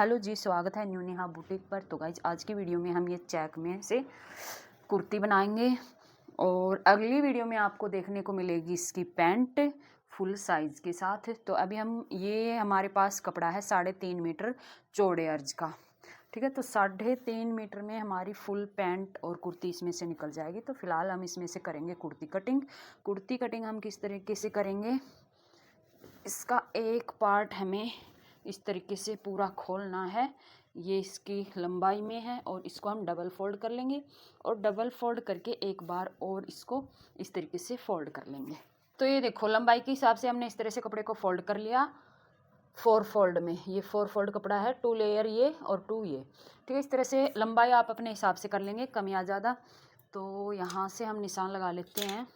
Hello जी, स्वागत है new Neha boutique पर। तो गाइज आज की वीडियो में हम ये चेक में से कुर्ती बनाएंगे और अगली वीडियो में आपको देखने को मिलेगी इसकी पैंट फुल साइज़ के साथ। तो अभी हमारे पास कपड़ा है 3.5 मीटर चौड़े अर्ज का, ठीक है। तो 3.5 मीटर में हमारी फुल पैंट और कुर्ती इसमें से निकल जाएगी। तो फिलहाल हम इसमें से करेंगे कुर्ती कटिंग हम किस तरीके से करेंगे, इसका एक पार्ट हमें इस तरीके से पूरा खोलना है। ये इसकी लंबाई में है और इसको हम डबल फोल्ड कर लेंगे और डबल फोल्ड करके एक बार और इसको इस तरीके से फोल्ड कर लेंगे। तो ये देखो, लंबाई के हिसाब से हमने इस तरह से कपड़े को फोल्ड कर लिया 4 फोल्ड में। ये 4 फोल्ड कपड़ा है, 2 लेयर ये और 2 ये, ठीक है। इस तरह से लंबाई आप अपने हिसाब से कर लेंगे, कम या ज़्यादा। तो यहाँ से हम निशान लगा लेते हैं।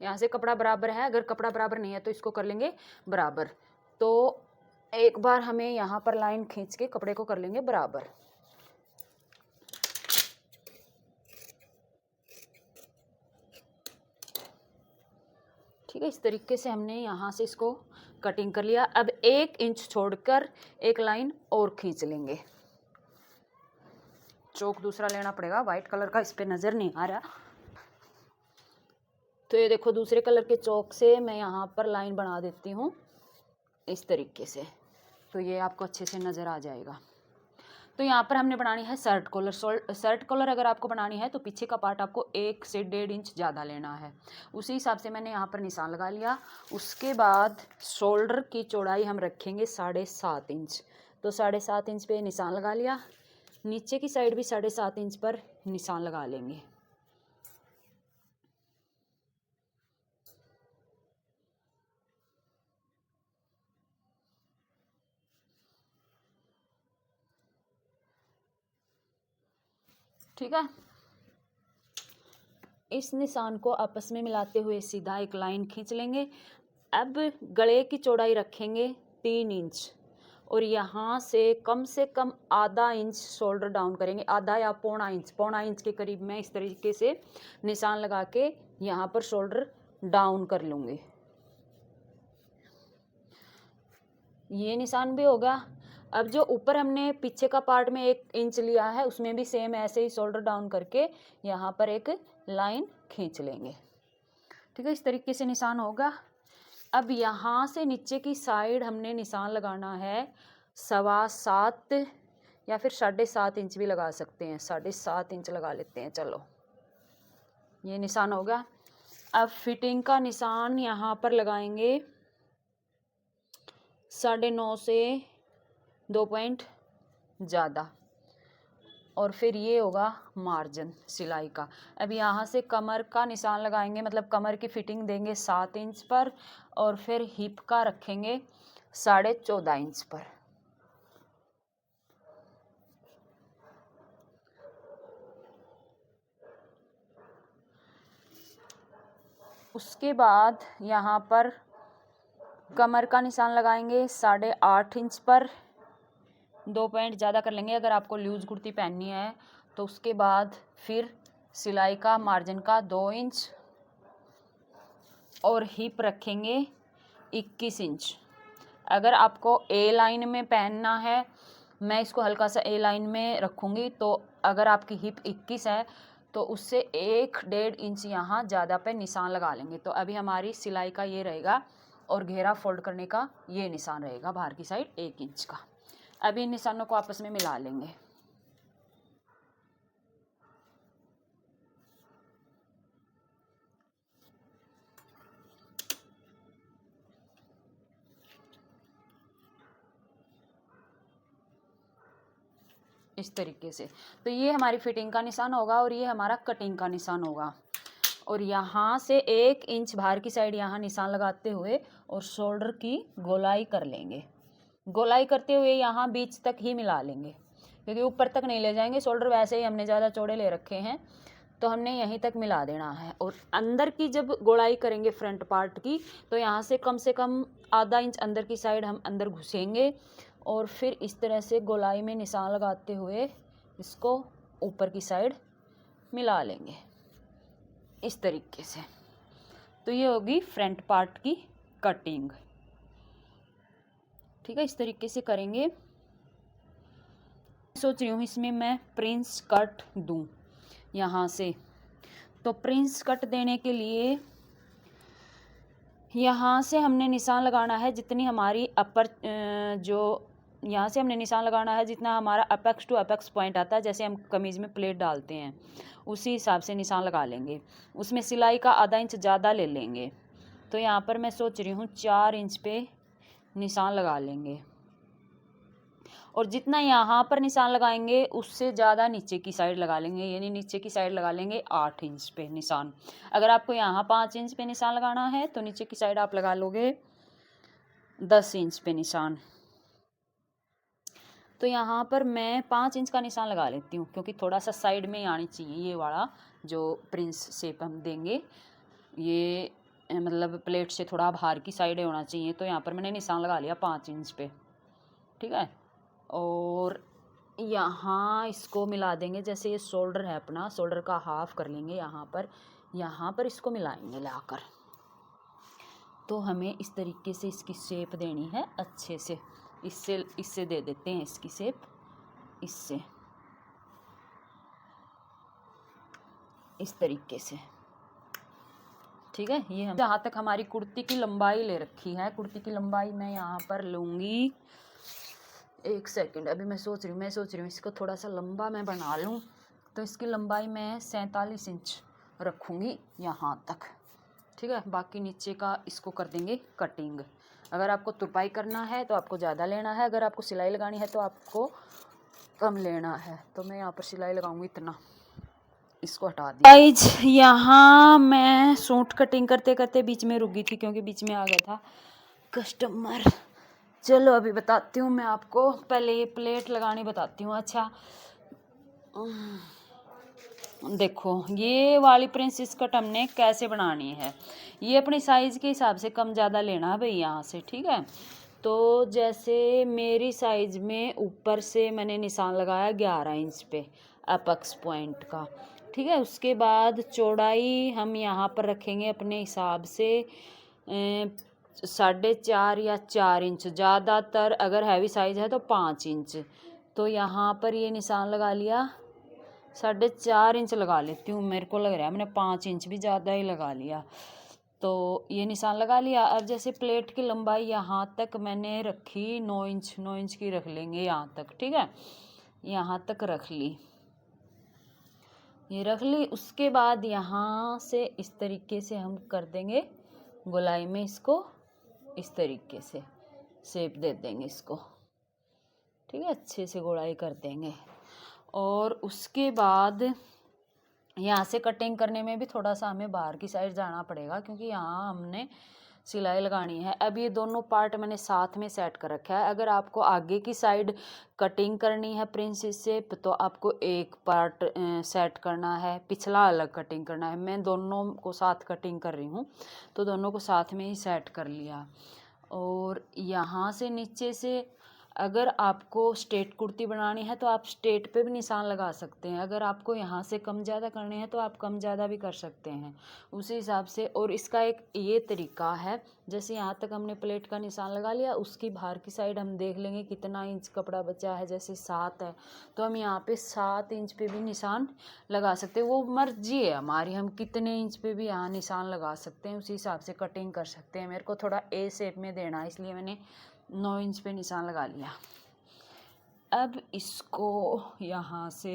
यहाँ से कपड़ा बराबर है, अगर कपड़ा बराबर नहीं है तो इसको कर लेंगे बराबर। तो एक बार हमें यहाँ पर लाइन खींच के कपड़े को कर लेंगे बराबर। ठीक है, इस तरीके से हमने यहाँ से इसको कटिंग कर लिया। अब 1 इंच छोड़कर एक लाइन और खींच लेंगे। चौक दूसरा लेना पड़ेगा, वाइट कलर का इस पे नज़र नहीं आ रहा। तो ये देखो, दूसरे कलर के चौक से मैं यहाँ पर लाइन बना देती हूँ इस तरीके से, तो ये आपको अच्छे से नज़र आ जाएगा। तो यहाँ पर हमने बनानी है शर्ट कॉलर। शर्ट कॉलर अगर आपको बनानी है तो पीछे का पार्ट आपको 1 से 1.5 इंच ज़्यादा लेना है। उसी हिसाब से मैंने यहाँ पर निशान लगा लिया। उसके बाद शोल्डर की चौड़ाई हम रखेंगे 7.5 इंच। तो 7.5 इंच पे निशान लगा लिया। नीचे की साइड भी 7.5 इंच पर निशान लगा लेंगे। ठीक है, इस निशान को आपस में मिलाते हुए सीधा एक लाइन खींच लेंगे। अब गले की चौड़ाई रखेंगे 3 इंच और यहाँ से कम आधा इंच शोल्डर डाउन करेंगे, आधा या पौना इंच के करीब मैं इस तरीके से निशान लगा के यहाँ पर शोल्डर डाउन कर लूँगी। ये निशान भी होगा। अब जो ऊपर हमने पीछे का पार्ट में 1 इंच लिया है, उसमें भी सेम ऐसे ही शोल्डर डाउन करके यहाँ पर एक लाइन खींच लेंगे। ठीक है, इस तरीके से निशान होगा। अब यहाँ से नीचे की साइड हमने निशान लगाना है 7.25 या फिर 7.5 इंच भी लगा सकते हैं। 7.5 इंच लगा लेते हैं, चलो। ये निशान होगा। अब फिटिंग का निशान यहाँ पर लगाएंगे 9.5 से 2 पॉइंट ज़्यादा और फिर ये होगा मार्जिन सिलाई का। अब यहाँ से कमर का निशान लगाएंगे, मतलब कमर की फिटिंग देंगे 7 इंच पर और फिर हिप का रखेंगे 14.5 इंच पर। उसके बाद यहाँ पर कमर का निशान लगाएंगे 8.5 इंच पर, 2 पॉइंट ज़्यादा कर लेंगे अगर आपको लूज कुर्ती पहननी है तो। उसके बाद फिर सिलाई का मार्जिन का 2 इंच और हिप रखेंगे 21 इंच। अगर आपको ए लाइन में पहनना है, मैं इसको हल्का सा ए लाइन में रखूँगी, तो अगर आपकी हिप 21 है तो उससे 1.5 इंच यहाँ ज़्यादा पे निशान लगा लेंगे। तो अभी हमारी सिलाई का ये रहेगा और घेरा फोल्ड करने का ये निशान रहेगा बाहर की साइड 1 इंच का। अभी इन निशानों को आपस में मिला लेंगे। इस तरीके से। तो ये हमारी फिटिंग का निशान होगा और ये हमारा कटिंग का निशान होगा। और यहाँ से 1 इंच बाहर की साइड यहाँ निशान लगाते हुए और शोल्डर की गोलाई कर लेंगे। गोलाई करते हुए यहाँ बीच तक ही मिला लेंगे, क्योंकि ऊपर तक नहीं ले जाएंगे। शोल्डर वैसे ही हमने ज़्यादा चौड़े ले रखे हैं, तो हमने यहीं तक मिला देना है। और अंदर की जब गोलाई करेंगे फ्रंट पार्ट की, तो यहाँ से कम आधा इंच अंदर की साइड हम अंदर घुसेंगे और फिर इस तरह से गोलाई में निशान लगाते हुए इसको ऊपर की साइड मिला लेंगे इस तरीके से। तो ये होगी फ्रंट पार्ट की कटिंग। ठीक है, इस तरीके से करेंगे। सोच रही हूँ इसमें मैं प्रिंस कट दूँ यहाँ से। तो प्रिंस कट देने के लिए यहाँ से हमने निशान लगाना है जितनी हमारी अपर जो यहाँ से हमने निशान लगाना है जितना हमारा अपेक्स टू अपेक्स पॉइंट आता है, जैसे हम कमीज़ में प्लेट डालते हैं उसी हिसाब से निशान लगा लेंगे। उसमें सिलाई का आधा इंच ज़्यादा ले लेंगे। तो यहाँ पर मैं सोच रही हूँ 4 इंच पे निशान लगा लेंगे, और जितना यहाँ पर निशान लगाएंगे उससे ज़्यादा नीचे की साइड लगा लेंगे, यानी नीचे की साइड लगा लेंगे 8 इंच पे निशान। अगर आपको यहाँ 5 इंच पे निशान लगाना है तो नीचे की साइड आप लगा लोगे 10 इंच पे निशान। तो यहाँ पर मैं 5 इंच का निशान लगा लेती हूँ, क्योंकि थोड़ा सा साइड में आनी चाहिए ये वाला जो प्रिंस शेप हम देंगे, ये मतलब प्लेट से थोड़ा बाहर की साइड होना चाहिए। तो यहाँ पर मैंने निशान लगा लिया 5 इंच पे, ठीक है। और यहाँ इसको मिला देंगे, जैसे ये शोल्डर है अपना, शोल्डर का हाफ कर लेंगे यहाँ पर इसको मिलाएंगे लाकर। तो हमें इस तरीके से इसकी शेप देनी है अच्छे से। इससे दे देते हैं इसकी शेप, इससे इस तरीके से, ठीक है। ये हम जहाँ तक हमारी कुर्ती की लंबाई ले रखी है, कुर्ती की लंबाई मैं यहाँ पर लूँगी, 1 सेकंड, अभी मैं सोच रही हूँ इसको थोड़ा सा लंबा मैं बना लूँ। तो इसकी लंबाई मैं 47 इंच रखूँगी यहाँ तक, ठीक है। बाकी नीचे का इसको कर देंगे कटिंग। अगर आपको तुरपाई करना है तो आपको ज़्यादा लेना है, अगर आपको सिलाई लगानी है तो आपको कम लेना है। तो मैं यहाँ पर सिलाई लगाऊंगी इतना, इसको हटा दी। गाइज यहाँ मैं सूट कटिंग करते करते बीच में रुक गई थी, क्योंकि बीच में आ गया था कस्टमर। चलो अभी बताती हूँ मैं आपको, पहले ये प्लेट लगानी बताती हूँ। अच्छा देखो ये वाली प्रिंसेस कट हमने कैसे बनानी है, ये अपनी साइज़ के हिसाब से कम ज़्यादा लेना है भाई यहाँ से, ठीक है। तो जैसे मेरी साइज़ में ऊपर से मैंने निशान लगाया 11 इंच पे अपेक्स पॉइंट का, ठीक है। उसके बाद चौड़ाई हम यहाँ पर रखेंगे अपने हिसाब से 4.5 या 4 इंच, ज़्यादातर अगर हैवी साइज़ है तो 5 इंच। तो यहाँ पर ये निशान लगा लिया, 4.5 इंच लगा लेती हूँ, मेरे को लग रहा है मैंने 5 इंच भी ज़्यादा ही लगा लिया। तो ये निशान लगा लिया। अब जैसे प्लेट की लंबाई यहाँ तक मैंने रखी 9 इंच की रख लेंगे यहाँ तक, ठीक है। यहाँ तक रख ली, ये रख ली। उसके बाद यहाँ से इस तरीके से हम कर देंगे गोलाई में, इसको इस तरीके से शेप दे देंगे इसको, ठीक है। अच्छे से गोलाई कर देंगे। और उसके बाद यहाँ से कटिंग करने में भी थोड़ा सा हमें बाहर की साइड जाना पड़ेगा, क्योंकि यहाँ हमने सिलाई लगानी है। अब ये दोनों पार्ट मैंने साथ में सेट कर रखा है। अगर आपको आगे की साइड कटिंग करनी है प्रिंसेस शेप, तो आपको एक पार्ट सेट करना है, पिछला अलग कटिंग करना है। मैं दोनों को साथ कटिंग कर रही हूँ, तो दोनों को साथ में ही सेट कर लिया। और यहाँ से नीचे से अगर आपको स्ट्रेट कुर्ती बनानी है तो आप स्ट्रेट पे भी निशान लगा सकते हैं। अगर आपको यहाँ से कम ज़्यादा करने हैं तो आप कम ज़्यादा भी कर सकते हैं उसी हिसाब से। और इसका एक ये तरीका है, जैसे यहाँ तक हमने प्लेट का निशान लगा लिया, उसकी बाहर की साइड हम देख लेंगे कितना इंच कपड़ा बचा है। जैसे 7 है तो हम यहाँ पे 7 इंच पे भी निशान लगा सकते हैं। वो मर्जी है हमारी, हम कितने इंच पे भी यहाँ निशान लगा सकते हैं, उसी हिसाब से कटिंग कर सकते हैं। मेरे को थोड़ा ए शेप में देना है, इसलिए मैंने 9 इंच पे निशान लगा लिया। अब इसको यहाँ से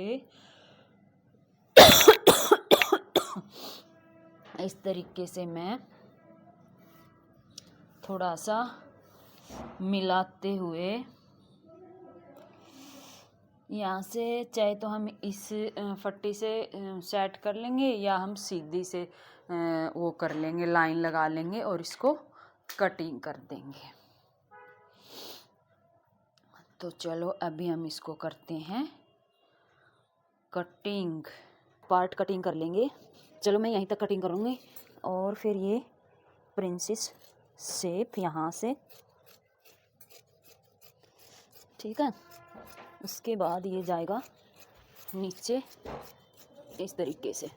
इस तरीके से मैं थोड़ा सा मिलाते हुए यहाँ से, चाहे तो हम इस फट्टी से सेट कर लेंगे, या हम सीधी से वो कर लेंगे, लाइन लगा लेंगे और इसको कटिंग कर देंगे। तो चलो अभी हम इसको करते हैं कटिंग, पार्ट कटिंग कर लेंगे। चलो मैं यहीं तक कटिंग करूँगी, और फिर ये प्रिंसेस शेप यहाँ से, ठीक है। उसके बाद ये जाएगा नीचे इस तरीके से,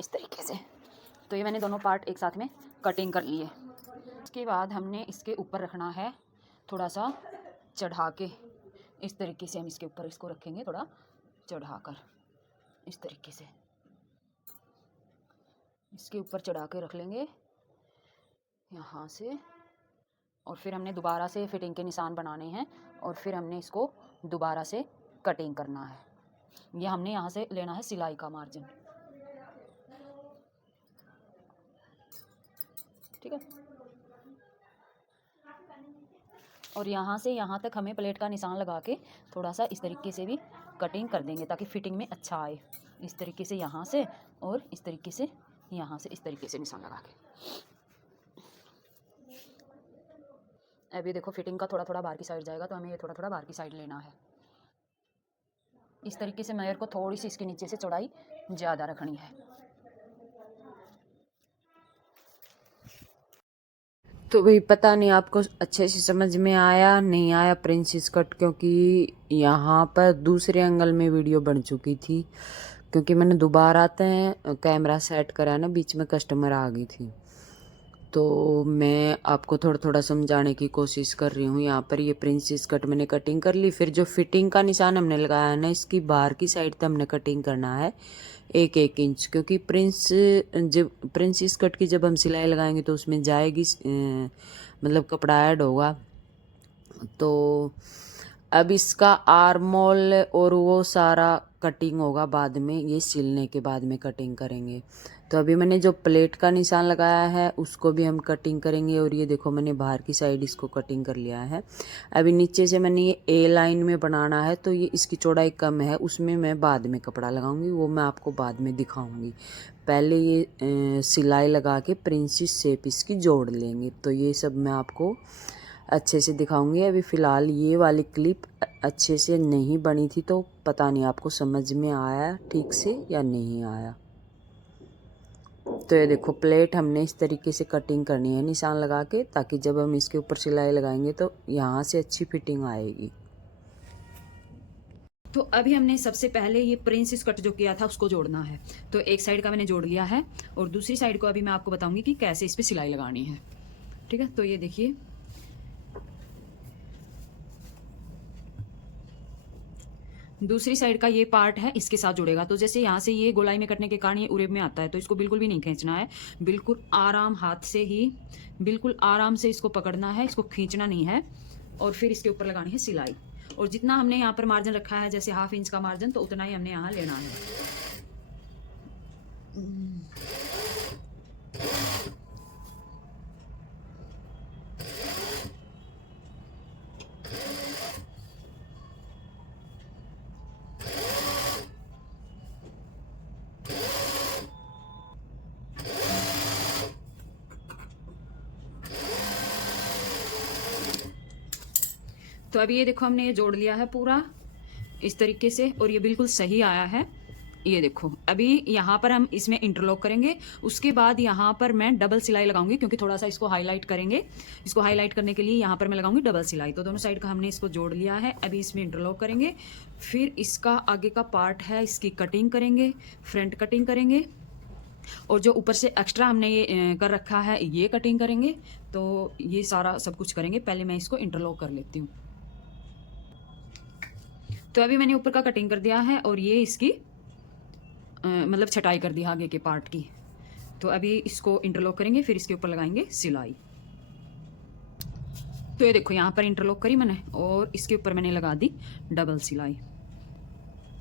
इस तरीके से। तो ये मैंने दोनों पार्ट एक साथ में कटिंग कर लिए। उसके बाद हमने इसके ऊपर रखना है थोड़ा सा चढ़ा के इस तरीके से हम इसके ऊपर इसको रखेंगे, थोड़ा चढ़ा कर इस तरीके से इसके ऊपर चढ़ा के रख लेंगे यहाँ से। और फिर हमने दोबारा से फिटिंग के निशान बनाने हैं और फिर हमने इसको दोबारा से कटिंग करना है। ये हमने यहाँ से लेना है सिलाई का मार्जिन, ठीक है। और यहाँ से यहाँ तक हमें प्लेट का निशान लगा के थोड़ा सा इस तरीके से भी कटिंग कर देंगे ताकि फिटिंग में अच्छा आए। इस तरीके से यहाँ से और इस तरीके से यहाँ से इस तरीके से निशान लगा के। अभी देखो फिटिंग का थोड़ा थोड़ा बाहर की साइड जाएगा तो हमें ये थोड़ा थोड़ा बाहर की साइड लेना है। इस तरीके से मेयर को थोड़ी सी इसके नीचे से चौड़ाई ज़्यादा रखनी है। तो भाई पता नहीं आपको अच्छे से समझ में आया नहीं आया प्रिंसेस कट, क्योंकि यहाँ पर दूसरे एंगल में वीडियो बन चुकी थी, क्योंकि मैंने दोबारा आते हैं कैमरा सेट करा ना, बीच में कस्टमर आ गई थी, तो मैं आपको थोड़ा थोड़ा समझाने की कोशिश कर रही हूँ। यहाँ पर ये प्रिंसेस कट मैंने कटिंग कर ली। फिर जो फिटिंग का निशान हमने लगाया है ना, इसकी बाहर की साइड तक हमने कटिंग करना है 1-1 इंच, क्योंकि प्रिंसेस कट की जब हम सिलाई लगाएंगे तो उसमें जाएगी मतलब कपड़ा ऐड होगा। तो अब इसका आर्मोल और वो सारा कटिंग होगा बाद में, ये सिलने के बाद में कटिंग करेंगे। तो अभी मैंने जो प्लेट का निशान लगाया है उसको भी हम कटिंग करेंगे। और ये देखो मैंने बाहर की साइड इसको कटिंग कर लिया है। अभी नीचे से मैंने ये ए लाइन में बनाना है, तो ये इसकी चौड़ाई कम है, उसमें मैं बाद में कपड़ा लगाऊंगी, वो मैं आपको बाद में दिखाऊंगी। पहले ये सिलाई लगा के प्रिंसेस शेप इसकी जोड़ लेंगे, तो ये सब मैं आपको अच्छे से दिखाऊंगी। अभी फ़िलहाल ये वाली क्लिप अच्छे से नहीं बनी थी, तो पता नहीं आपको समझ में आया ठीक से या नहीं आया। तो ये देखो प्लेट हमने इस तरीके से कटिंग करनी है निशान लगा के, ताकि जब हम इसके ऊपर सिलाई लगाएंगे तो यहाँ से अच्छी फिटिंग आएगी। तो अभी हमने सबसे पहले ये प्रिंसेस कट जो किया था उसको जोड़ना है। तो एक साइड का मैंने जोड़ लिया है और दूसरी साइड को अभी मैं आपको बताऊंगी कि कैसे इस पर सिलाई लगानी है, ठीक है। तो ये देखिए दूसरी साइड का ये पार्ट है, इसके साथ जुड़ेगा। तो जैसे यहाँ से ये गोलाई में कटने के कारण ये उरेब में आता है, तो इसको बिल्कुल भी नहीं खींचना है, बिल्कुल आराम हाथ से ही बिल्कुल आराम से इसको पकड़ना है, इसको खींचना नहीं है। और फिर इसके ऊपर लगानी है सिलाई। और जितना हमने यहाँ पर मार्जिन रखा है जैसे 1/2 इंच का मार्जिन, तो उतना ही हमने यहाँ लेना है। तो अभी ये देखो हमने ये जोड़ लिया है पूरा इस तरीके से और ये बिल्कुल सही आया है। ये देखो अभी यहाँ पर हम इसमें इंटरलॉक करेंगे, उसके बाद यहाँ पर मैं डबल सिलाई लगाऊंगी, क्योंकि थोड़ा सा इसको हाईलाइट करेंगे। इसको हाईलाइट करने के लिए यहाँ पर मैं लगाऊंगी डबल सिलाई। तो दोनों साइड का हमने इसको जोड़ लिया है। अभी इसमें इंटरलॉक करेंगे, फिर इसका आगे का पार्ट है इसकी कटिंग करेंगे, फ्रंट कटिंग करेंगे, और जो ऊपर से एक्स्ट्रा हमने ये कर रखा है ये कटिंग करेंगे। तो ये सारा सब कुछ करेंगे। पहले मैं इसको इंटरलॉक कर लेती हूँ। तो अभी मैंने ऊपर का कटिंग कर दिया है और ये इसकी मतलब छटाई कर दी आगे के पार्ट की। तो अभी इसको इंटरलॉक करेंगे, फिर इसके ऊपर लगाएंगे सिलाई। तो ये देखो यहाँ पर इंटरलॉक करी मैंने और इसके ऊपर मैंने लगा दी डबल सिलाई,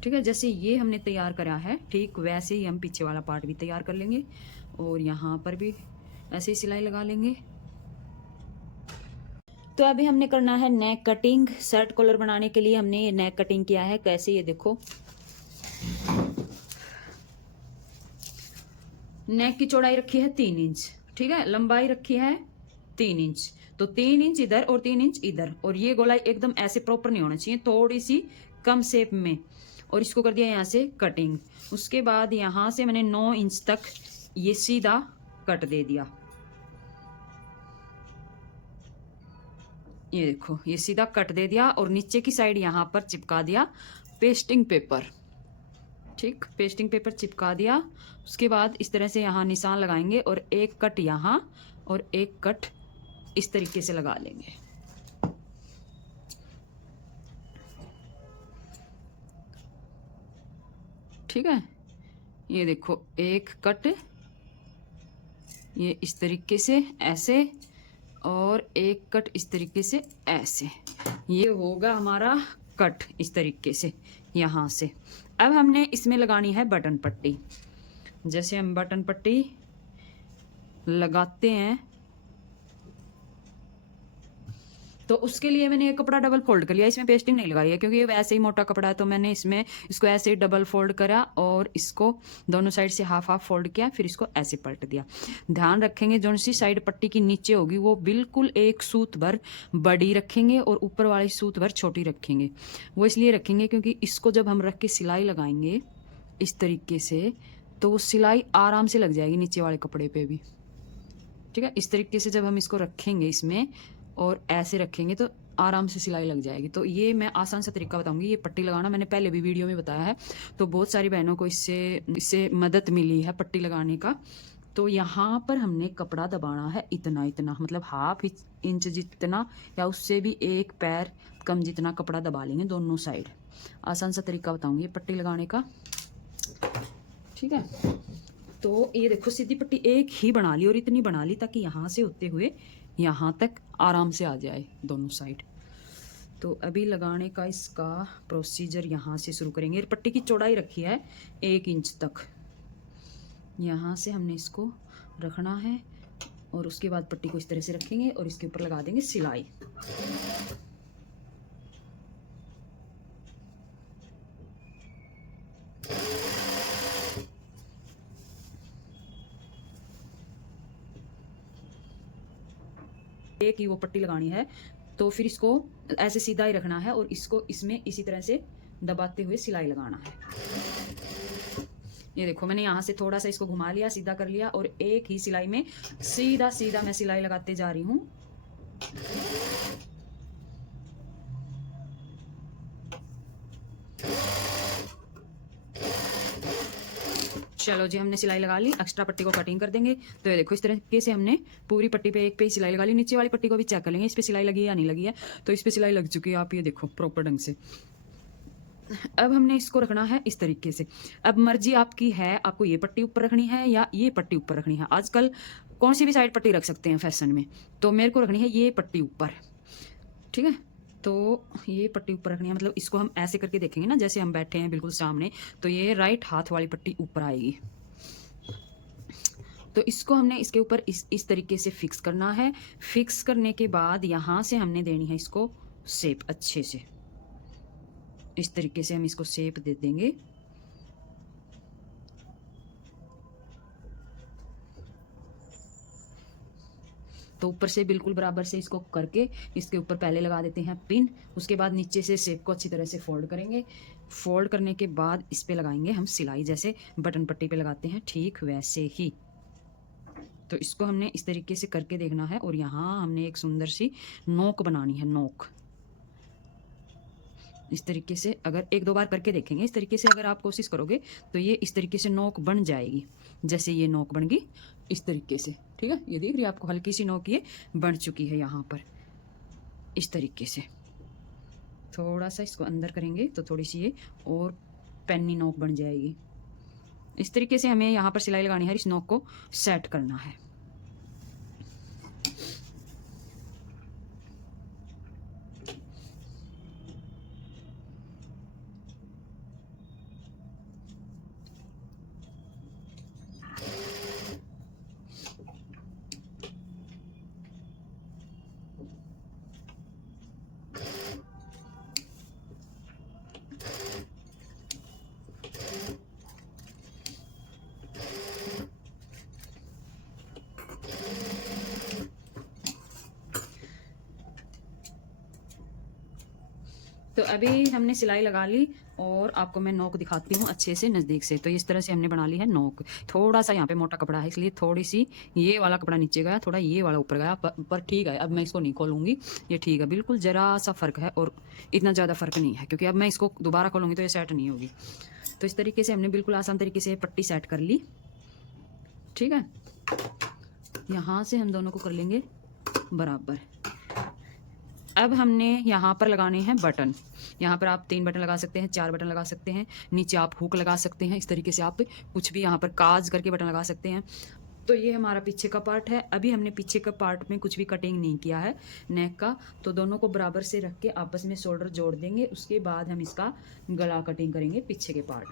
ठीक है। जैसे ये हमने तैयार करा है ठीक वैसे ही हम पीछे वाला पार्ट भी तैयार कर लेंगे और यहाँ पर भी ऐसे ही सिलाई लगा लेंगे। तो अभी हमने करना है नेक कटिंग। शर्ट कॉलर बनाने के लिए हमने ये नेक कटिंग किया है। कैसे, ये देखो नेक की चौड़ाई रखी है 3 इंच, ठीक है। लंबाई रखी है 3 इंच। तो 3 इंच इधर और 3 इंच इधर, और ये गोलाई एकदम ऐसे प्रॉपर नहीं होना चाहिए, थोड़ी सी कम शेप में। और इसको कर दिया यहाँ से कटिंग। उसके बाद यहाँ से मैंने 9 इंच तक ये सीधा कट दे दिया। ये देखो ये सीधा कट दे दिया और नीचे की साइड यहाँ पर चिपका दिया पेस्टिंग पेपर, ठीक। पेस्टिंग पेपर चिपका दिया। उसके बाद इस तरह से यहाँ निशान लगाएंगे और एक कट यहाँ और एक कट इस तरीके से लगा लेंगे। ठीक है, ये देखो एक कट, ये इस तरीके से ऐसे, और एक कट इस तरीके से ऐसे, ये होगा हमारा कट इस तरीके से यहाँ से। अब हमने इसमें लगानी है बटन पट्टी। जैसे हम बटन पट्टी लगाते हैं तो उसके लिए मैंने ये कपड़ा डबल फोल्ड कर लिया, इसमें पेस्टिंग नहीं लगाई है क्योंकि ये वैसे ही मोटा कपड़ा है, तो मैंने इसमें इसको ऐसे ही डबल फोल्ड करा और इसको दोनों साइड से हाफ हाफ फोल्ड किया, फिर इसको ऐसे पलट दिया। ध्यान रखेंगे जो सी साइड पट्टी की नीचे होगी वो बिल्कुल एक सूत भर बड़ी रखेंगे और ऊपर वाली सूत भर छोटी रखेंगे। वो इसलिए रखेंगे क्योंकि इसको जब हम रख के सिलाई लगाएंगे इस तरीके से तो वो सिलाई आराम से लग जाएगी नीचे वाले कपड़े पे भी। ठीक है, इस तरीके से जब हम इसको रखेंगे इसमें और ऐसे रखेंगे तो आराम से सिलाई लग जाएगी। तो ये मैं आसान सा तरीका बताऊंगी। ये पट्टी लगाना मैंने पहले भी वीडियो में बताया है, तो बहुत सारी बहनों को इससे मदद मिली है पट्टी लगाने का। तो यहाँ पर हमने कपड़ा दबाना है इतना इतना, मतलब हाफ इंच जितना या उससे भी एक पैर कम जितना कपड़ा दबा लेंगे दोनों साइड। आसान सा तरीका बताऊंगी पट्टी लगाने का। ठीक है, तो ये देखो सीधी पट्टी एक ही बना ली और इतनी बना ली ताकि यहाँ से होते हुए यहाँ तक आराम से आ जाए दोनों साइड। तो अभी लगाने का इसका प्रोसीजर यहाँ से शुरू करेंगे। पट्टी की चौड़ाई रखी है 1 इंच तक, यहाँ से हमने इसको रखना है और उसके बाद पट्टी को इस तरह से रखेंगे और इसके ऊपर लगा देंगे सिलाई। एक ही वो पट्टी लगानी है तो फिर इसको ऐसे सीधा ही रखना है और इसको इसमें इसी तरह से दबाते हुए सिलाई लगाना है। ये देखो मैंने यहाँ से थोड़ा सा इसको घुमा लिया, सीधा कर लिया और एक ही सिलाई में सीधा सीधा मैं सिलाई लगाते जा रही हूँ। चलो जी, हमने सिलाई लगा ली, एक्स्ट्रा पट्टी को कटिंग कर देंगे। तो ये देखो इस तरीके से हमने पूरी पट्टी पे एक पे ही सिलाई लगा ली। नीचे वाली पट्टी को भी चेक कर लेंगे इस पे सिलाई लगी है या नहीं लगी है। तो इस पे सिलाई लग चुकी है, आप ये देखो प्रॉपर ढंग से। अब हमने इसको रखना है इस तरीके से। अब मर्जी आपकी है, आपको ये पट्टी ऊपर रखनी है या ये पट्टी ऊपर रखनी है। आजकल कौन सी भी साइड पट्टी रख सकते हैं फैशन में, तो मेरे को रखनी है ये पट्टी ऊपर। ठीक है, तो ये पट्टी ऊपर रखनी है, मतलब इसको हम ऐसे करके देखेंगे ना जैसे हम बैठे हैं बिल्कुल सामने, तो ये राइट हाथ वाली पट्टी ऊपर आएगी। तो इसको हमने इसके ऊपर इस तरीके से फिक्स करना है। फिक्स करने के बाद यहाँ से हमने देनी है इसको शेप अच्छे से। इस तरीके से हम इसको शेप दे देंगे। तो ऊपर से बिल्कुल बराबर से इसको करके इसके ऊपर पहले लगा देते हैं पिन, उसके बाद नीचे से शेप को अच्छी तरह से फोल्ड करेंगे। फोल्ड करने के बाद इस पे लगाएंगे हम सिलाई, जैसे बटन पट्टी पे लगाते हैं ठीक वैसे ही। तो इसको हमने इस तरीके से करके देखना है और यहाँ हमने एक सुंदर सी नोक बनानी है। नोक इस तरीके से अगर 1-2 बार करके देखेंगे, इस तरीके से अगर आप कोशिश करोगे तो ये इस तरीके से नोक बन जाएगी। जैसे ये नोक बन गई इस तरीके से। ठीक है, ये देख रही है आपको हल्की सी नोक ये बन चुकी है यहाँ पर इस तरीके से। थोड़ा सा इसको अंदर करेंगे तो थोड़ी सी ये और पैनी नोक बन जाएगी। इस तरीके से हमें यहाँ पर सिलाई लगानी है, इस नोक को सेट करना है। तो अभी हमने सिलाई लगा ली और आपको मैं नोक दिखाती हूँ अच्छे से नज़दीक से। तो इस तरह से हमने बना ली है नोक। थोड़ा सा यहाँ पे मोटा कपड़ा है इसलिए थोड़ी सी ये वाला कपड़ा नीचे गया, थोड़ा ये वाला ऊपर गया, पर ठीक है। अब मैं इसको नहीं खोलूँगी, ये ठीक है। बिल्कुल ज़रा सा फ़र्क है और इतना ज़्यादा फ़र्क नहीं है क्योंकि अब मैं इसको दोबारा खोलूँगी तो ये सेट नहीं होगी। तो इस तरीके से हमने बिल्कुल आसान तरीके से पट्टी सेट कर ली। ठीक है, यहाँ से हम दोनों को कर लेंगे बराबर। अब हमने यहाँ पर लगाने हैं बटन। यहाँ पर आप 3 बटन लगा सकते हैं, 4 बटन लगा सकते हैं, नीचे आप हुक लगा सकते हैं। इस तरीके से आप कुछ भी यहाँ पर काज करके बटन लगा सकते हैं। तो ये हमारा पीछे का पार्ट है। अभी हमने पीछे का पार्ट में कुछ भी कटिंग नहीं किया है नेक का, तो दोनों को बराबर से रख के आपस में शोल्डर जोड़ देंगे। उसके बाद हम इसका गला कटिंग करेंगे पीछे के पार्ट।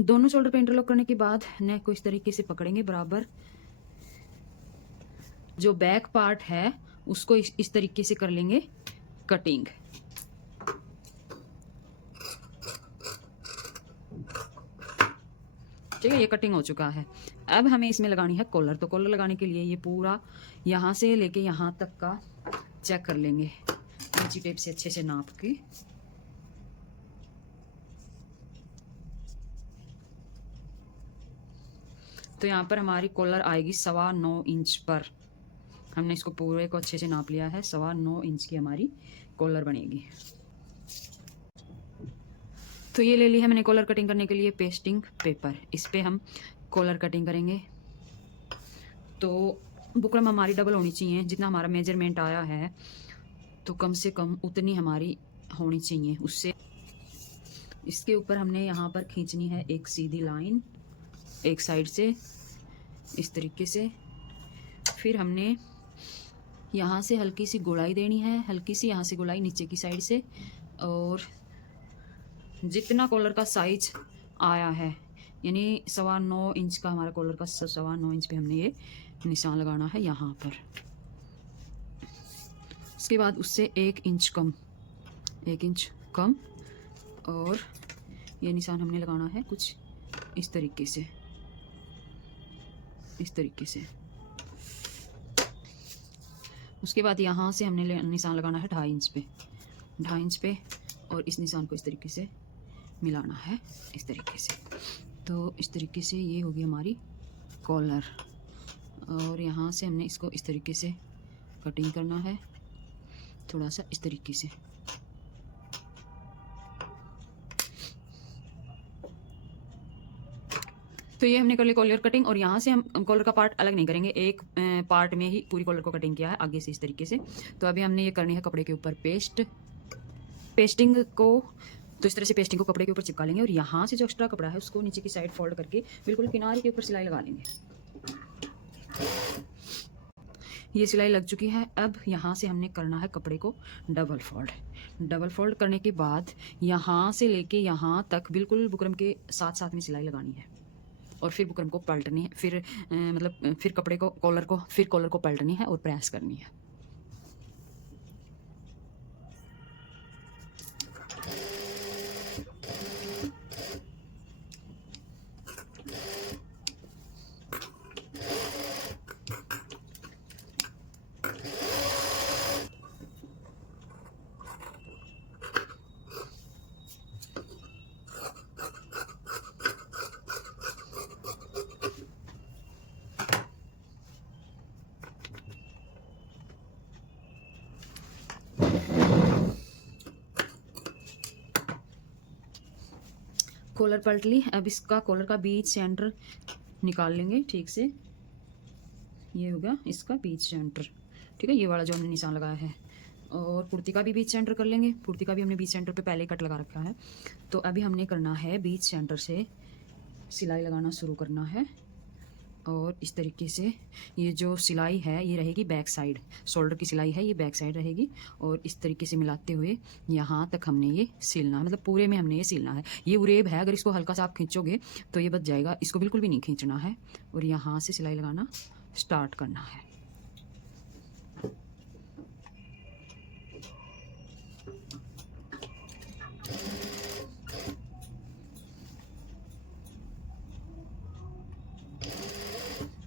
दोनों शोल्डर पे इंटरलॉक करने के बाद नेक को इस तरीके से पकड़ेंगे बराबर। जो बैक पार्ट है उसको इस तरीके से कर लेंगे कटिंग। ठीक है, ये कटिंग हो चुका है। अब हमें इसमें लगानी है कॉलर। तो कॉलर लगाने के लिए ये पूरा यहाँ से लेके यहाँ तक का चेक कर लेंगे कैंची टेप से अच्छे से नाप के। तो यहाँ पर हमारी कॉलर आएगी 9.25 इंच पर। हमने इसको पूरे को अच्छे से नाप लिया है। 9.25 इंच की हमारी कॉलर बनेगी। तो ये ले ली है मैंने कॉलर कटिंग करने के लिए पेस्टिंग पेपर। इस पे हम कॉलर कटिंग करेंगे। तो बुकरम हमारी डबल होनी चाहिए। जितना हमारा मेजरमेंट आया है तो कम से कम उतनी हमारी होनी चाहिए। उससे इसके ऊपर हमने यहाँ पर खींचनी है एक सीधी लाइन एक साइड से इस तरीके से। फिर हमने यहाँ से हल्की सी गोलाई देनी है, हल्की सी यहाँ से गोलाई नीचे की साइड से। और जितना कॉलर का साइज आया है यानी 9.25 इंच का हमारा कॉलर का 9.25 इंच पे हमने ये निशान लगाना है यहाँ पर। उसके बाद उससे 1 इंच कम और ये निशान हमने लगाना है कुछ इस तरीके से, इस तरीके से। उसके बाद यहाँ से हमने निशान लगाना है 2.5 इंच पे और इस निशान को इस तरीके से मिलाना है इस तरीके से। तो इस तरीके से ये होगी हमारी कॉलर। और यहाँ से हमने इसको इस तरीके से कटिंग करना है थोड़ा सा इस तरीके से। तो ये हमने कर ली कॉलर कटिंग। और यहाँ से हम कॉलर का पार्ट अलग नहीं करेंगे, एक पार्ट में ही पूरी कॉलर को कटिंग किया है आगे से इस तरीके से। तो अभी हमने ये करनी है कपड़े के ऊपर पेस्टिंग को। तो इस तरह से पेस्टिंग को कपड़े के ऊपर चिपका लेंगे और यहाँ से जो एक्स्ट्रा कपड़ा है उसको नीचे की साइड फोल्ड करके बिल्कुल किनारे के ऊपर सिलाई लगा लेंगे। ये सिलाई लग चुकी है। अब यहाँ से हमने करना है कपड़े को डबल फोल्ड करने के बाद यहाँ से लेके यहाँ तक बिल्कुल बुकरम के साथ साथ में सिलाई लगानी है। और फिर बुकरम को पलटनी है, फिर कपड़े को कॉलर को पलटनी है और प्रेस करनी है। कॉलर पलट ली। अब इसका कॉलर का बीच सेंटर निकाल लेंगे ठीक से। ये होगा इसका बीच सेंटर। ठीक है, ये वाला जो हमने निशान लगाया है। और कुर्ती का भी बीच सेंटर कर लेंगे। कुर्ती का भी हमने बीच सेंटर पे पहले ही कट लगा रखा है। तो अभी हमने करना है बीच सेंटर से सिलाई लगाना शुरू करना है। और इस तरीके से ये जो सिलाई है ये रहेगी बैक साइड, शोल्डर की सिलाई है ये बैक साइड रहेगी। और इस तरीके से मिलाते हुए यहाँ तक हमने ये सिलना है, मतलब पूरे में हमने ये सिलना है। ये उरेब है, अगर इसको हल्का सा आप खींचोगे तो ये बच जाएगा। इसको बिल्कुल भी नहीं खींचना है और यहाँ से सिलाई लगाना स्टार्ट करना है।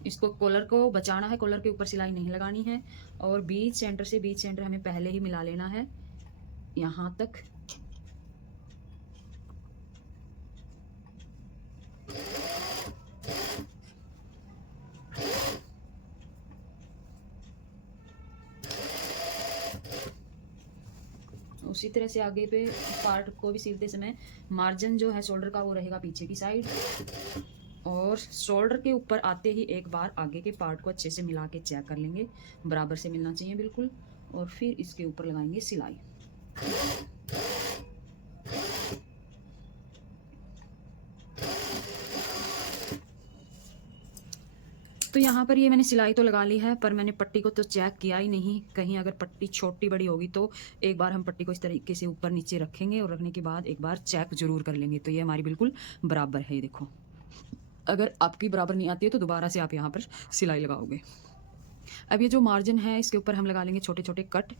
इसको कॉलर को बचाना है, कॉलर के ऊपर सिलाई नहीं लगानी है। और बीच सेंटर हमें पहले ही मिला लेना है यहाँ तक। उसी तरह से आगे पे पार्ट को भी सिलते समय मार्जिन जो है शोल्डर का वो रहेगा पीछे की साइड और शोल्डर के ऊपर आते ही एक बार आगे के पार्ट को अच्छे से मिला के चेक कर लेंगे, बराबर से मिलना चाहिए बिल्कुल। और फिर इसके ऊपर लगाएंगे सिलाई। तो यहाँ पर ये मैंने सिलाई तो लगा ली है, पर मैंने पट्टी को तो चेक किया ही नहीं। कहीं अगर पट्टी छोटी बड़ी होगी तो एक बार हम पट्टी को इस तरीके से ऊपर नीचे रखेंगे और रखने के बाद एक बार चेक जरूर कर लेंगे। तो ये हमारी बिल्कुल बराबर है, ये देखो। अगर आपकी बराबर नहीं आती है तो दोबारा से आप यहाँ पर सिलाई लगाओगे। अब ये जो मार्जिन है इसके ऊपर हम लगा लेंगे छोटे छोटे कट।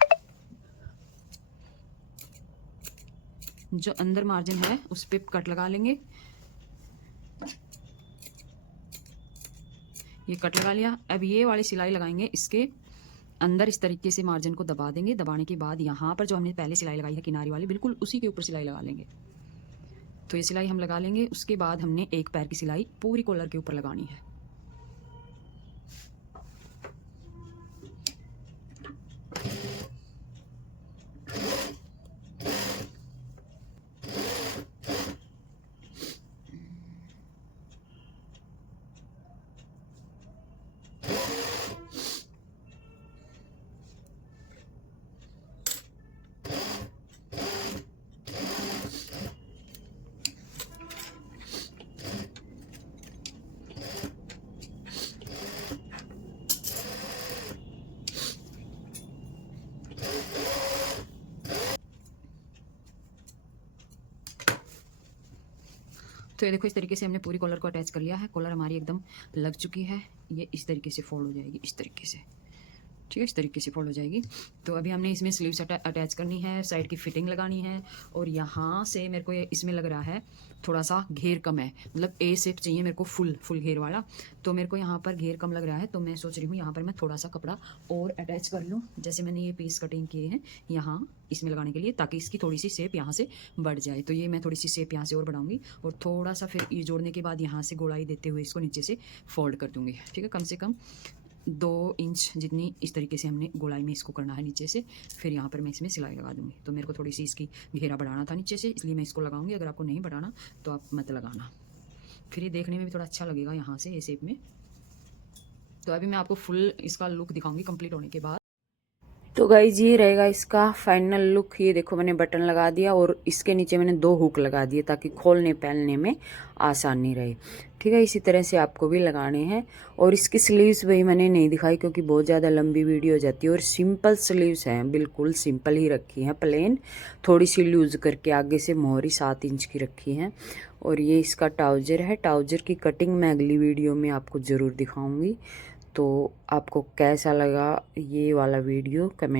जो अंदर मार्जिन है उस पर कट लगा लेंगे। ये कट लगा लिया। अब ये वाली सिलाई लगाएंगे इसके अंदर, इस तरीके से मार्जिन को दबा देंगे। दबाने के बाद यहाँ पर जो हमने पहले सिलाई लगाई है किनारी वाली, बिल्कुल उसी के ऊपर सिलाई लगा लेंगे। तो ये सिलाई हम लगा लेंगे। उसके बाद हमने एक पैर की सिलाई पूरी कॉलर के ऊपर लगानी है। तो ये देखो, इस तरीके से हमने पूरी कॉलर को अटैच कर लिया है। कॉलर हमारी एकदम लग चुकी है। ये इस तरीके से फोल्ड हो जाएगी, इस तरीके से, ठीक है, इस तरीके से फोल्ड हो जाएगी। तो अभी हमने इसमें स्लीव्स अटैच करनी है, साइड की फिटिंग लगानी है। और यहाँ से मेरे को ये इसमें लग रहा है थोड़ा सा घेर कम है, मतलब ए शेप चाहिए मेरे को, फुल घेर वाला। तो मेरे को यहाँ पर घेर कम लग रहा है, तो मैं सोच रही हूँ यहाँ पर मैं थोड़ा सा कपड़ा और अटैच कर लूँ। जैसे मैंने ये पीस कटिंग किए हैं यहाँ इसमें लगाने के लिए, ताकि इसकी थोड़ी सी शेप यहाँ से बढ़ जाए। तो ये मैं थोड़ी सी शेप यहाँ से और बढ़ाऊंगी और थोड़ा सा फिर ये जोड़ने के बाद यहाँ से गोलाई देते हुए इसको नीचे से फोल्ड कर दूँगी, ठीक है। कम से कम 2 इंच जितनी इस तरीके से हमने गोलाई में इसको करना है नीचे से। फिर यहाँ पर मैं इसमें सिलाई लगा दूँगी। तो मेरे को थोड़ी सी इसकी घेरा बढ़ाना था नीचे से, इसलिए मैं इसको लगाऊंगी। अगर आपको नहीं बढ़ाना तो आप मत लगाना, फिर ये देखने में भी थोड़ा अच्छा लगेगा यहाँ से ये शेप में। तो अभी मैं आपको फुल इसका लुक दिखाऊंगी कंप्लीट होने के बाद। तो गाइज ये रहेगा इसका फाइनल लुक। ये देखो, मैंने बटन लगा दिया और इसके नीचे मैंने 2 हुक लगा दिए ताकि खोलने पहनने में आसानी रहे, ठीक है। इसी तरह से आपको भी लगाने हैं। और इसकी स्लीव्स वही मैंने नहीं दिखाई क्योंकि बहुत ज़्यादा लंबी वीडियो हो जाती है। और सिंपल स्लीव्स हैं, बिल्कुल सिंपल ही रखी हैं, प्लेन, थोड़ी सी लूज करके आगे से मोहरी 7 इंच की रखी हैं। और ये इसका ट्राउज़र है। ट्राउज़र की कटिंग मैं अगली वीडियो में आपको ज़रूर दिखाऊँगी। तो आपको कैसा लगा ये वाला वीडियो कमेंट